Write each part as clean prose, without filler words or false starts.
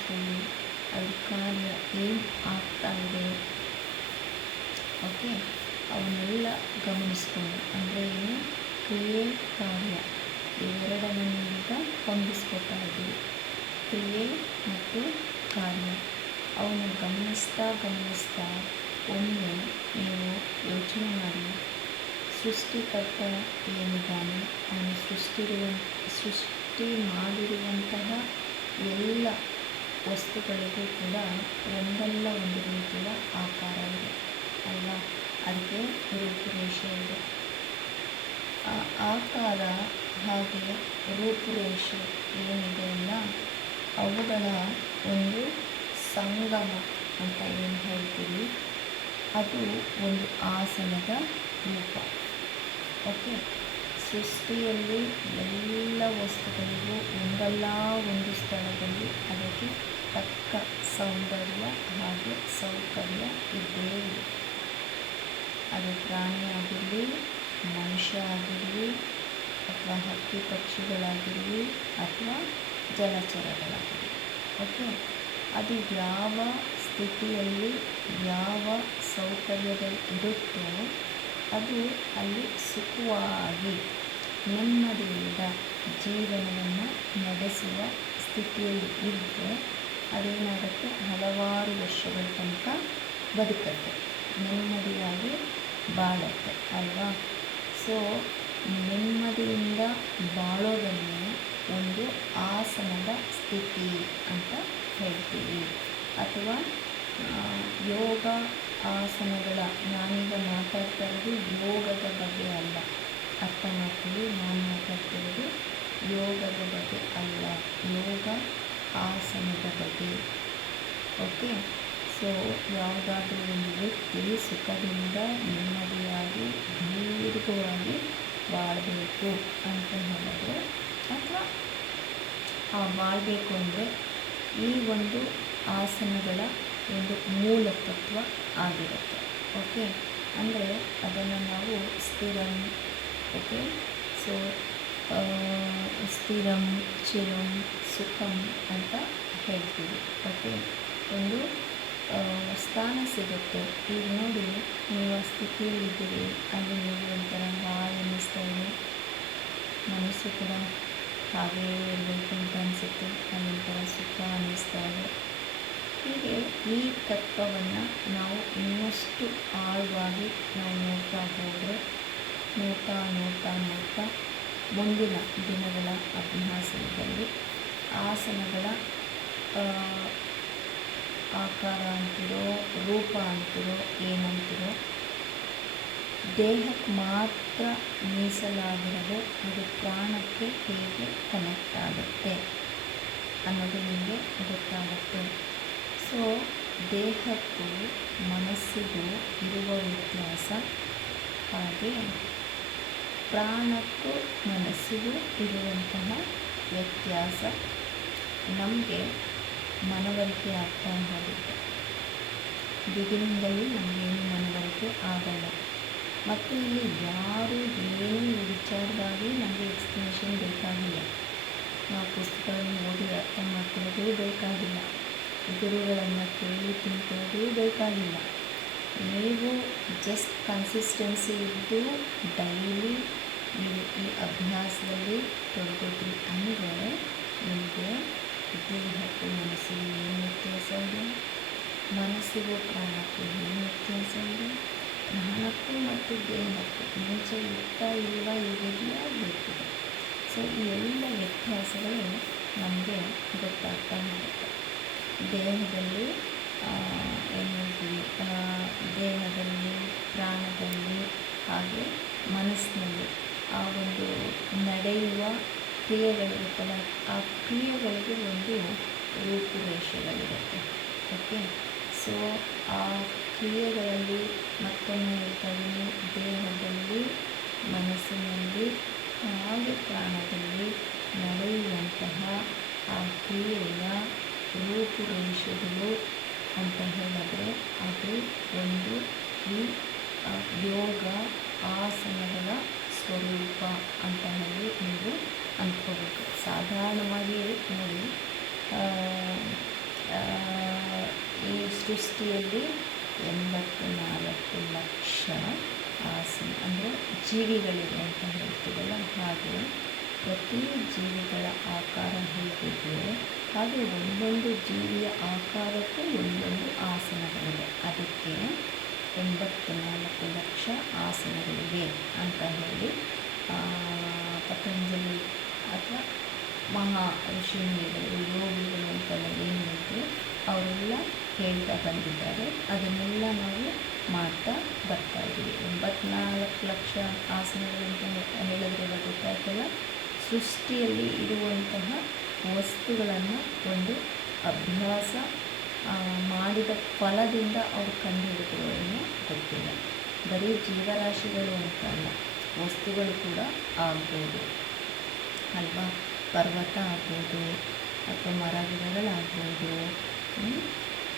ಗಮನಿಸ್ಕೊಳ್ಳಿ. ಅದ್ರ ಕಾರ್ಯ ಏನು ಆಗ್ತಾ ಇದೆ, ಓಕೆ, ಅವನ್ನೆಲ್ಲ ಗಮನಿಸ್ಕೊಂಡು, ಅಂದರೆ ಏನು, ಕ್ರಿಯೆ ಕಾರ್ಯ ಇವೆರಡನ್ನು ನೀವೀಗ ಹೊಂದಿಸ್ಕೊತಾ ಇದ್ದೀವಿ. ಕ್ರಿಯೆ ಮತ್ತು ಕಾರ್ಯ ಅವನು ಗಮನಿಸ್ತಾ ಒಮ್ಮೆ ನೀವು ಯೋಚನೆ ಮಾಡಿ, ಸೃಷ್ಟಿಕರ್ತ ಏನಿದ್ದಾನೆ ಅವನು ಸೃಷ್ಟಿ ಮಾಡಿರುವಂತಹ ಎಲ್ಲ ವಸ್ತುಗಳಿಗೂ ಕೂಡ ಒಂದಲ್ಲ ಒಂದು ರೀತಿಯ ಆಕಾರ ಇದೆ ಅಲ್ವಾ, ಅದಕ್ಕೆ ರೂಪುರೇಷೆ ಇದೆ. ಆ ಆಕಾರ ಹಾಗೆ ರೂಪುರೇಷೆ ಏನಿದೆ ಅಲ್ಲ, ಅವುಗಳ ಒಂದು ಸಂಗಮ ಅಂತ ಏನು ಹೇಳ್ತೀವಿ, ಅದು ಒಂದು ಆಸನದ ರೂಪ. ಓಕೆ, ಸೃಷ್ಟಿಯಲ್ಲಿ ಎಲ್ಲ ವಸ್ತುಗಳಿಗೂ ಒಂದಲ್ಲ ಒಂದು ಸ್ಥಳದಲ್ಲಿ ಅದಕ್ಕೆ ತಕ್ಕ ಸೌಂದರ್ಯ ಹಾಗೆ ಸೌಕರ್ಯ ಇದ್ದೇ ಇದೆ. ಅದು ಪ್ರಾಣಿ ಆಗಿರಲಿ, ಮನುಷ್ಯ ಆಗಿರಲಿ, ಅಥವಾ ಹಕ್ಕಿ ಪಕ್ಷಿಗಳಾಗಿರಲಿ, ಅಥವಾ ಜಲಚರಗಳಾಗಿರಲಿ. ಓಕೆ, ಅದು ಯಾವ ಸ್ಥಿತಿಯಲ್ಲಿ ಯಾವ ಸೌಕರ್ಯದಲ್ಲಿ ಇರುತ್ತೋ ಅದು ಅಲ್ಲಿ ಸುಖವಾಗಿ ನೆಮ್ಮದಿಯಿಂದ ಜೀವನವನ್ನು ನಡೆಸುವ ಸ್ಥಿತಿಯಲ್ಲಿ ಇದ್ದರೆ ಅದೇನಾಗುತ್ತೆ, ಹಲವಾರು ವರ್ಷಗಳ ತನಕ ಬದುಕತ್ತೆ, ನೆಮ್ಮದಿಯಾಗಿ ಬಾಳುತ್ತೆ ಅಲ್ವಾ. ಸೊ ನೆಮ್ಮದಿಯಿಂದ ಬಾಳೋದನ್ನೇ ಒಂದು ಆಸನದ ಸ್ಥಿತಿ ಅಂತ ಹೇಳ್ತೀವಿ. ಅಥವಾ ಯೋಗ ಆಸನಗಳ, ನಾನೀಗ ಮಾತಾಡ್ತಾ ಇರೋದು ಯೋಗದ ಬಗ್ಗೆ ಅಲ್ಲ, ಅರ್ಥ ಮಾಡ್ತೀವಿ, ನಾನು ಮಾತಾಡ್ತಿರೋದು ಯೋಗದ ಬಗ್ಗೆ ಅಲ್ಲ, ಯೋಗ ಆಸನದ ಬಗ್ಗೆ. ಓಕೆ, ಸೊ ಯಾವುದಾದ್ರೂ ಒಂದು ವ್ಯಕ್ತಿ ಸುಖದಿಂದ ನೆಮ್ಮದಿಯಾಗಿ ದೀರ್ಘವಾಗಿ ಬಾಳಬೇಕು ಅಂತ ಹೇಳಿದ್ರೆ, ಅಥವಾ ಬಾಳಬೇಕು ಅಂದರೆ ಈ ಒಂದು ಆಸನಗಳ ಒಂದು ಮೂಲ ತತ್ವ ಆಗಿರುತ್ತೆ. ಓಕೆ, ಅಂದರೆ ಅದನ್ನು ನಾವು ಸ್ಥಿರಂ, ಓಕೆ, ಸೊ ಸ್ಥಿರಂ, ಚಿರಂ, ಸುಖಂ ಅಂತ ಹೇಳ್ತೀವಿ. ಓಕೆ, ಒಂದು ಸ್ಥಾನ ಸಿಗುತ್ತೆ. ಈಗ ನೋಡಿ, ನೀವು ಆ ಸ್ಥಿತಿಯಲ್ಲಿದ್ದೀರಿ, ಅಲ್ಲಿ ನೀವು ಒಂಥರ ಹಾಯ್ ಅನ್ನಿಸ್ತಾ ಇದೆ, ಮನಸ್ಸು ಕೂಡ ಹಾಗೇ ಇರಬೇಕು ಅಂತ ಅನಿಸುತ್ತೆ, ಅದೊಂಥರ ಸುಖ ಅನ್ನಿಸ್ತಾ ಇದೆ. ಹೀಗೆ ಈ ತತ್ವವನ್ನು ನಾವು ಇನ್ನಷ್ಟು ಆಳವಾಗಿ ನಾವು ನೋಡ್ತಾ ಹೋದರೆ, ನೋಡ್ತಾ ಮುಂದಿನ ದಿನಗಳ ಅಭ್ಯಾಸದಲ್ಲಿ ಆಸನಗಳ ಆಕಾರ ಅಂತಿರೋ, ರೂಪ ಅಂತಿರೋ, ಏನಂತಿರೋ, ದೇಹಕ್ಕೆ ಮಾತ್ರ ಮೀಸಲಾಗಿರದೆ ಅದು ಪ್ರಾಣಕ್ಕೆ ಹೇಗೆ ಕನೆಕ್ಟ್ ಆಗುತ್ತೆ ಅನ್ನೋದು ನಿಮಗೆ ಗೊತ್ತಾಗುತ್ತೆ. ಸೊ ದೇಹಕ್ಕೂ ಮನಸ್ಸಿಗೂ ಇರುವ ವ್ಯತ್ಯಾಸ, ಹಾಗೆ ಪ್ರಾಣಕ್ಕೂ ಮನಸ್ಸಿಗೂ ಇರುವಂತಹ ವ್ಯತ್ಯಾಸ ನಮಗೆ ಮನವರಿಕೆ ಆಗ್ತಾ ಹೋಗುತ್ತೆ. ಬಿಗಿನಿಂಗಲ್ಲಿ ನಮಗೇನು ಮನವರಿಕೆ ಆಗಲ್ಲ, ಮತ್ತು ಇಲ್ಲಿ ಯಾರು ಏನು ವಿಚಾರವಾಗಿ ನಮಗೆ ಎಕ್ಸ್ಪ್ಲನೇಷನ್ ಬೇಕಾಗಿಲ್ಲ, ನಾವು ಪುಸ್ತಕಗಳನ್ನು ಓದಿ ಅರ್ಥ ಮಾಡ್ಕೊಳ್ಳೋದು ಬೇಕಾಗಿಲ್ಲ, ಗುರುಗಳನ್ನು ಕೇಳಿ ತಿಳ್ಕೊಳ್ಳೋದು ಬೇಕಾಗಿಲ್ಲ. ನೀವು ಜಸ್ಟ್ ಕನ್ಸಿಸ್ಟೆನ್ಸಿ ಇದ್ದು ಡೈಲಿ ನೀವು ಈ ಅಭ್ಯಾಸದಲ್ಲಿ ತೊಡಗಿದ್ರಿ ಅಂದರೆ ನಿಮಗೆ ದೇಹಕ್ಕೂ ಮನಸ್ಸಿಗೂ ಏನು ವ್ಯತ್ಯಾಸ ಇದೆ, ಮನಸ್ಸಿಗೂ ಪ್ರಾಣಕ್ಕೂ ಏನು ವ್ಯತ್ಯಾಸ ಇದೆ, ಪ್ರಾಣಕ್ಕೂ ಮತ್ತು ದೇಹಕ್ಕೂ ಮುಂಚೆ ಇರ್ತಾ ಇಲ್ವಾ, ಇವೆಲ್ಲ ಬೇಕಿದೆ. ಸೊ ಈ ಎಲ್ಲ ವ್ಯತ್ಯಾಸಗಳು ನಮಗೆ ಗೊತ್ತಾಗ್ತಾ ಹೋಗುತ್ತೆ. ದೇಹದಲ್ಲಿ ಏನು ಹೇಳ್ತೀವಿ, ದೇಹದಲ್ಲಿ, ಪ್ರಾಣದಲ್ಲಿ, ಹಾಗೆ ಮನಸ್ಸಿನಲ್ಲಿ ಆ ಒಂದು ನಡೆಯುವ ಕ್ರಿಯೆಗಳಿರುತ್ತಲ್ಲ, ಆ ಕ್ರಿಯೆಗಳಿಗೆ ಒಂದು ರೂಪುರೇಷೆಗಳಿರುತ್ತೆ. ಓಕೆ, ಸೊ ಆ ಕ್ರಿಯೆಗಳಲ್ಲಿ ಮತ್ತೊಮ್ಮೆ ಹೇಳ್ತಾಯಿದ್ದೀನಿ, ದೇಹದಲ್ಲಿ, ಮನಸ್ಸಿನಲ್ಲಿ ಹಾಗೆ ಪ್ರಾಣದಲ್ಲಿ ನಡೆಯುವಂತಹ ಆ ಕ್ರಿಯೆಯ ರೂಪುರೇಷೆಗಳು ಅಂತ ಹೇಳಿದ್ರೆ ಅದು ಒಂದು ಈ ಯೋಗ ಆಸನಗಳ ಸ್ವರೂಪ ಅಂತ ಹೇಳಿ ನೀವು ಅಂದ್ಕೋಬೇಕು. ಸಾಧಾರಣವಾಗಿ ನೋಡಿ, ಆ, ಈ ಸೃಷ್ಟಿಯಲ್ಲಿ 84 ಲಕ್ಷ ಆಸನ ಅಂದರೆ ಜೀವಿಗಳಿವೆ ಅಂತ ಹೇಳ್ತೀವಲ್ಲ, ಹಾಗೆ ಪ್ರತಿ ಜೀವಿಗಳ ಆಕಾರ ಹೇಗಿದೆಯೋ ಹಾಗೆ ಒಂದೊಂದು ಜೀವಿಯ ಆಕಾರಕ್ಕೂ ಒಂದೊಂದು ಆಸನಗಳಿವೆ. ಅದಕ್ಕೆ 84 ಲಕ್ಷ ಆಸನಗಳಿವೆ ಅಂತ ಹೇಳಿ ಪತಂಜಲಿ ಅಥವಾ ಮಹಾ ಋಷಿಮುನಿಗಳು, ಯೋಗಿಗಳು ಅಂತೆಲ್ಲ ಏನು ಹೇಳ್ತೀವಿ ಅವರೆಲ್ಲ ಹೇಳ್ತಾ ಬಂದಿದ್ದಾರೆ. ಅದನ್ನೆಲ್ಲ ನಾವು ಮಾಡ್ತಾ ಬರ್ತಾ ಇದ್ದೀವಿ. 84 ಲಕ್ಷ ಆಸನಗಳು ಅಂತ ಹೇಳಿದ್ರೆ ಗೊತ್ತಾಯ್ತಲ್ಲ, ಸೃಷ್ಟಿಯಲ್ಲಿ ಇರುವಂತಹ ವಸ್ತುಗಳನ್ನು ಒಂದು ಅಭ್ಯಾಸ ಮಾಡಿದ ಫಲದಿಂದ ಅವರು ಕಂಡುಹಿಡಿದ್ರು ಏನೋ ಗೊತ್ತಿಲ್ಲ. ಬರೀ ಜೀವರಾಶಿಗಳು ಅಂತಲ್ಲ, ವಸ್ತುಗಳು ಕೂಡ ಆಗ್ಬೋದು ಅಲ್ವಾ. ಪರ್ವತ ಆಗ್ಬೋದು ಅಥವಾ ಮರ ಗಿಡಗಳಾಗ್ಬೋದು.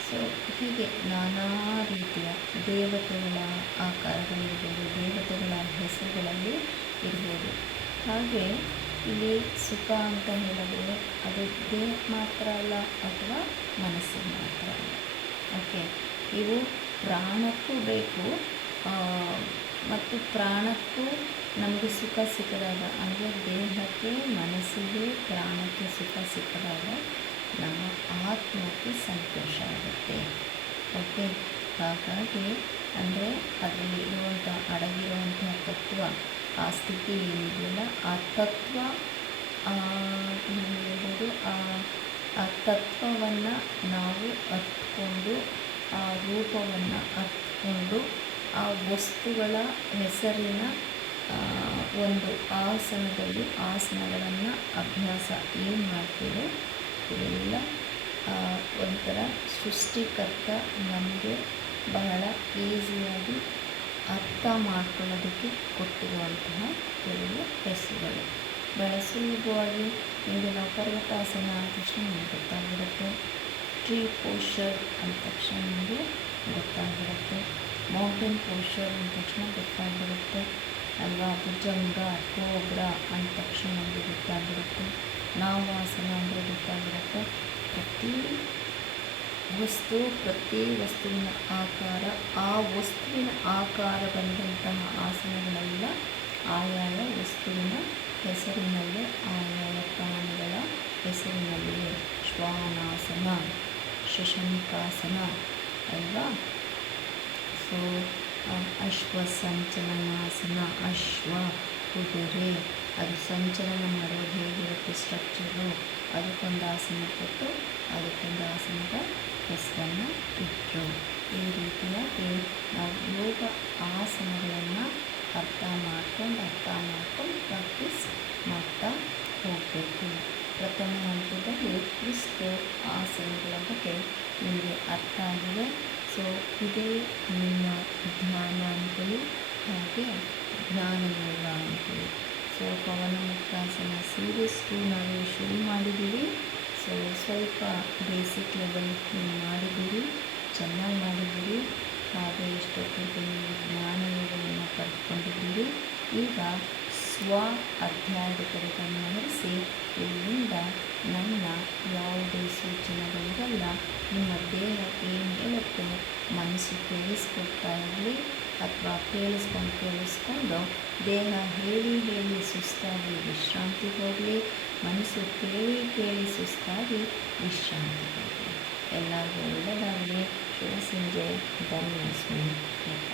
ಸೊ ಹೀಗೆ ನಾನಾ ರೀತಿಯ ದೇವತೆಗಳ ಆಕಾರಗಳಿರ್ಬೋದು, ದೇವತೆಗಳ ಹೆಸರುಗಳಲ್ಲಿ ಇರ್ಬೋದು. ಹಾಗೆ ಇಲ್ಲಿ ಸುಖ ಅಂತ ಹೇಳಿದ್ರೆ ಅದು ದೇಹಕ್ಕೆ ಮಾತ್ರ ಅಲ್ಲ ಅಥವಾ ಮನಸ್ಸಿಗೆ ಮಾತ್ರ ಅಲ್ಲ. ಓಕೆ, ಇವು ಪ್ರಾಣಕ್ಕೂ ಬೇಕು ಮತ್ತು ಪ್ರಾಣಕ್ಕೂ ನಮಗೆ ಸುಖ ಸಿಕ್ಕಿದಾಗ, ಅಂದರೆ ದೇಹಕ್ಕೆ, ಮನಸ್ಸಿಗೆ, ಪ್ರಾಣಕ್ಕೆ ಸುಖ ಸಿಕ್ಕಿದಾಗ ನಮ್ಮ ಆತ್ಮಕ್ಕೆ ಸಂತೋಷ ಆಗುತ್ತೆ. ಓಕೆ, ಹಾಗಾಗಿ ಅಂದರೆ ಅದರಲ್ಲಿ ಇರುವಂಥ ಅಡಗಿರುವಂತಹ ತತ್ವ, ಆ ಸ್ಥಿತಿ ಏನಿದೆಯಲ್ಲ ಆ ತತ್ವ ಹೇಳ್ಬೋದು, ಆ ತತ್ವವನ್ನು ನಾವು ಅರ್ಥಕೊಂಡು, ಆ ರೂಪವನ್ನು ಅರ್ಥಕೊಂಡು, ಆ ವಸ್ತುಗಳ ಹೆಸರಿನ ಒಂದು ಆಸನಗಳನ್ನು ಅಭ್ಯಾಸ ಏನು ಮಾಡ್ತೀವೋ ಇದೆಲ್ಲ ಒಂಥರ ಸೃಷ್ಟಿಕರ್ತ ನಮಗೆ ಬಹಳ ಈಸಿಯಾಗಿ ಅರ್ಥ ಮಾಡ್ಕೊಳ್ಳೋದಕ್ಕೆ ಕೊಟ್ಟಿರುವಂತಹ ಕೆಲವು ಹೆಸರುಗಳು. ಬಹಳ ಸುಲಭವಾಗಿ ಈಗ ನಾವು ಪರ್ವತಾಸನ ಅಂದ ತಕ್ಷಣ ನಮಗೆ ಗೊತ್ತಾಗ್ಬಿಡುತ್ತೆ, ಟ್ರೀ ಪೋಶ್ಚರ್ ಅಂದ ತಕ್ಷಣ ನಮಗೆ ಗೊತ್ತಾಗ್ಬಿಡುತ್ತೆ, ಮೌಂಟೇನ್ ಪೋಶ್ಚರ್ ಅಂದ ತಕ್ಷಣ ಗೊತ್ತಾಗ್ಬಿಡುತ್ತೆ ಅಲ್ವಾ. ಭುಜಂಗ, ಕೋಬ್ರಾ ಅಂದ ತಕ್ಷಣ ನಮಗೆ ಗೊತ್ತಾಗ್ಬಿಡುತ್ತೆ, ನಾವಾಸನ ಅಂದರೆ ಗೊತ್ತಾಗ್ಬಿಡುತ್ತೆ. ಪ್ರತಿ ವಸ್ತುವಿನ ಆಕಾರ, ಆ ವಸ್ತುವಿನ ಆಕಾರ ಬಂದಂತಹ ಆಸನಗಳೆಲ್ಲ ಆಯಾಯ ವಸ್ತುವಿನ ಹೆಸರಿನಲ್ಲೇ, ಆಯಾಯ ಪ್ರಾಣಿಗಳ ಹೆಸರಿನಲ್ಲಿಯೇ. ಶ್ವಾನಾಸನ, ಶಶಂಕಾಸನ ಅಲ್ವಾ. ಸೊ ಅಶ್ವ ಸಂಚಲನಾಸನ, ಅಶ್ವ ಕುದುರೆ, ಅದು ಸಂಚಲನ ಮಾಡೋದು ಹೇಗಿರುತ್ತೆ ಸ್ಟ್ರಕ್ಚರು, ಅದಕ್ಕೊಂದು ಆಸನ ಕೊಟ್ಟು ಅದಕ್ಕೊಂದು ಆಸನದ ಹೆಸರನ್ನು ಇಟ್ಟರು. ಈ ರೀತಿಯಾಗಿ ನಾವು ಯೋಗ ಆಸನಗಳನ್ನು ಅರ್ಥ ಮಾಡ್ಕೊಂಡು ಪ್ರಾಕ್ಟೀಸ್ ಮಾಡ್ತಾ ಹೋಗಬೇಕು. ಪ್ರಥಮ ಹಂತದಲ್ಲಿ ಇಷ್ಟು ಆಸನಗಳ ಬಗ್ಗೆ ನಿಮಗೆ ಅರ್ಥ ಆಗಿದೆ. ಸೊ ಇದೇ ನಿಮ್ಮ ಧ್ಯಾನ ಅನುಕೂಲ ಹಾಗೆ ಜ್ಞಾನ ಯೋಗ ಅನುಕೂಲ. ಸೊ ಪವನ ಮುಕ್ತಾಸನ ಸೀರೀಸ್ 2 ನಾವು ಶುರು ಮಾಡಿದ್ದೀವಿ. ಸೊ ಸ್ವಲ್ಪ ಬೇಸಿಕ್ ಲೆವೆಲ್ ನೀವು ಮಾಡಿದ್ದೀರಿ, ಚೆನ್ನಾಗಿ ಮಾಡಿದ್ದೀರಿ. ಹಾಗೆ ಇಷ್ಟೊತ್ತಿಗೆ ನೀವು ಜ್ಞಾನ ಯೋಗವನ್ನು ಪಡೆದುಕೊಂಡಿದ್ದೀರಿ. ಈಗ ಸ್ವ ಅಧ್ಯಾಯದ ಕಡೆ ಗಮನ ಹರಿಸಿ, ಇಲ್ಲಿಂದ ನನ್ನ ಯಾವುದೇ ಸೂಚನೆಗಳಿರಲ್ಲ, ನಿಮ್ಮ ದೇಹ ಏನು ಹೇಳುತ್ತೆ ಮನಸ್ಸು ಕೇಳಿಸ್ಕೊಳ್ತಾ ಇರಲಿ, ಅಥವಾ ಕೇಳಿಸ್ಕೊಂಡು ದೇಹ ಹೇಳಿ ಸುಸ್ತಾಗಿ ವಿಶ್ರಾಂತಿಗೆ ಹೋಗಲಿ, ಮನಸ್ಸು ಕೇಳಿ ಸುಸ್ತಾಗಿ ವಿಶ್ರಾಂತಿಗೆ ಹೋಗಲಿ. ಎಲ್ಲರಿಗೂ ಒಳ್ಳೆಯದಾಗಲಿ. ಶುಭ ಸಂಜೆ. ಧನ್ಯವಾದ.